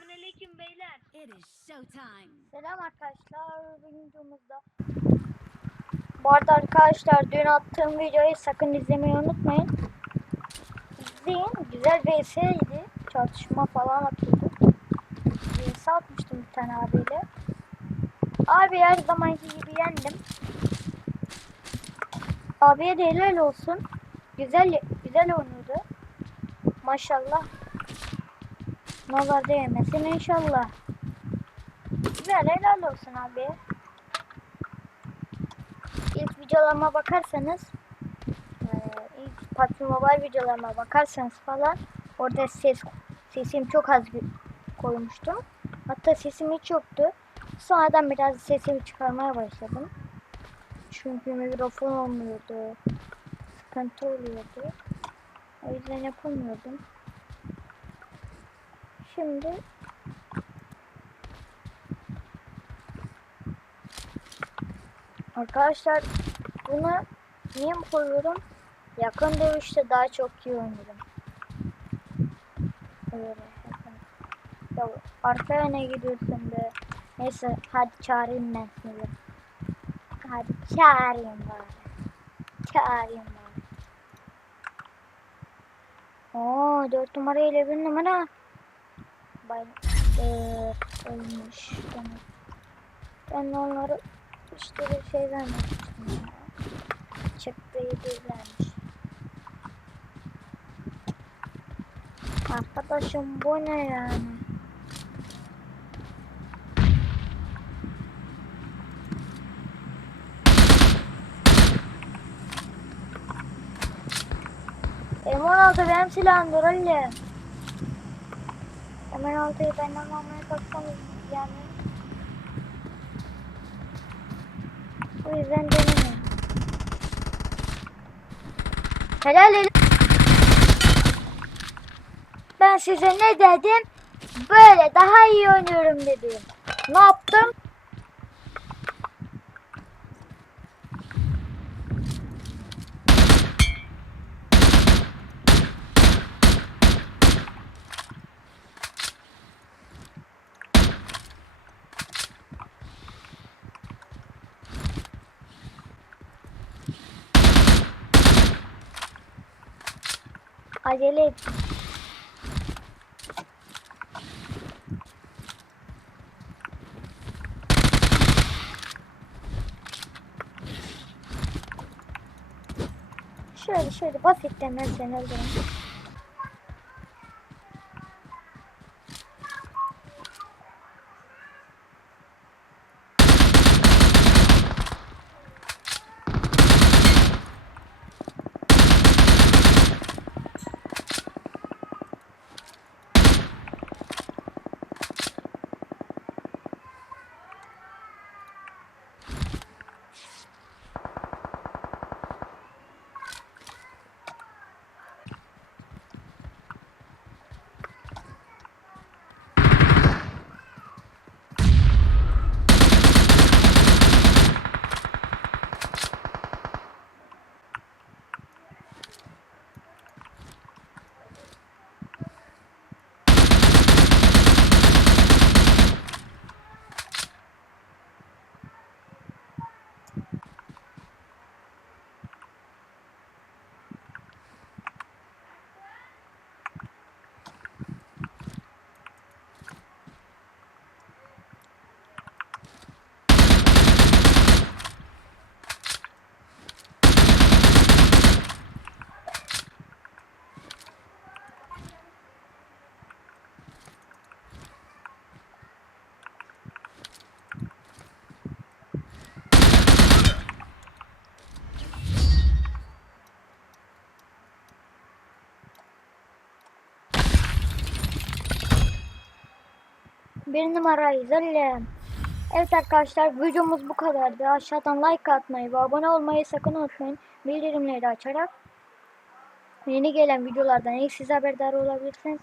Selamünaleyküm beyler. It is showtime. Selam arkadaşlar. Videomuzda. Bu arada arkadaşlar dün attığım videoyu sakın izlemeyi unutmayın. İzleyin. Güzel VS'ydi. Çatışma falan atıyorduk. VS atmıştım bir tane abiyle. Abi her zamanki gibi yendim. Abiye de helal olsun. Güzel güzel oynuyordu. Maşallah. Nazar değmesin inşallah. Güzel helal olsun abi. İlk videolarıma bakarsanız eee, ilk PUBG Mobile videolarıma bakarsanız falan orada ses sesim çok az koymuştum. Hatta sesim hiç yoktu. Sonradan biraz sesimi çıkarmaya başladım. Çünkü mikrofon olmuyordu. Sıkıntı oluyordu. O yüzden yapamıyordum. Şimdi Arkadaşlar bunu niye mi koyuyorum? Yakın dövüşte daha çok iyi oynuyorum. Öyle. Ya arkaya ne gidiyorsun be? Neyse hadi çağırayım ben seni. Hadi çağırayım bari. Çağırayım bari. Oo 4 numara ile 1 numara. Bay eee ölmüş. Tamam. Ben onları işte bir şey vermemiştim ya. Çıktı yedilermiş. Arkadaşım bu ne yani? M16 benim silahımdır öyle. M16'yı benden almaya kalksanız yani O yüzden denemeyin. Helal helal. Ben size ne dedim? Böyle daha iyi oynuyorum dedim. Ne yaptım? Acele et. Şöyle şöyle basitten ben seni öldürürüm. Bir numarayız öyle. Evet arkadaşlar videomuz bu kadardı. Aşağıdan like atmayı ve abone olmayı sakın unutmayın. Bildirimleri açarak yeni gelen videolardan ilk siz haberdar olabilirsiniz.